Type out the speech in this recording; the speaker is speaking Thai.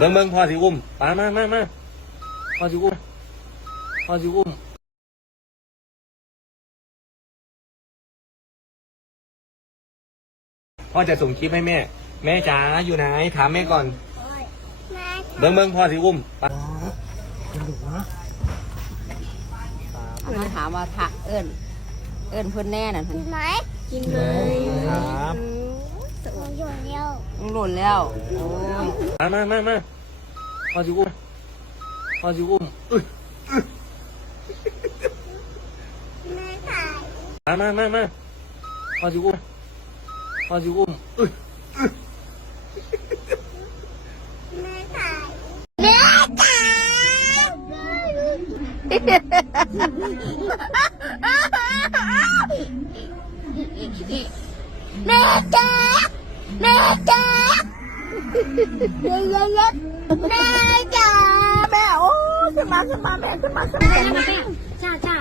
เบิ่งพ่อสิอุ้มมาพ่อสิอุ้มพ่อจะส่งคลิปให้แม่จ๋าอยู่ไหนถามแม่ก่อนเบิ่งพ่อสิอุ้มมาถามว่าถักเอิญเพื่อนแน่น่ะท่าน ไหม กินเลย ครับ มันอยู่เดียว มันหล่นแล้วโอ้ย มาพ่อสิอุ้มแม่ถ่าย มาพ่อสิอุ้มแม่ถ่ายแม่ถ่ายแม่จ๋าแม่จ๋าเยอะๆแม่จ๋า แม่โอ้ขึ้นมาแม่ขึ้นมา จ้า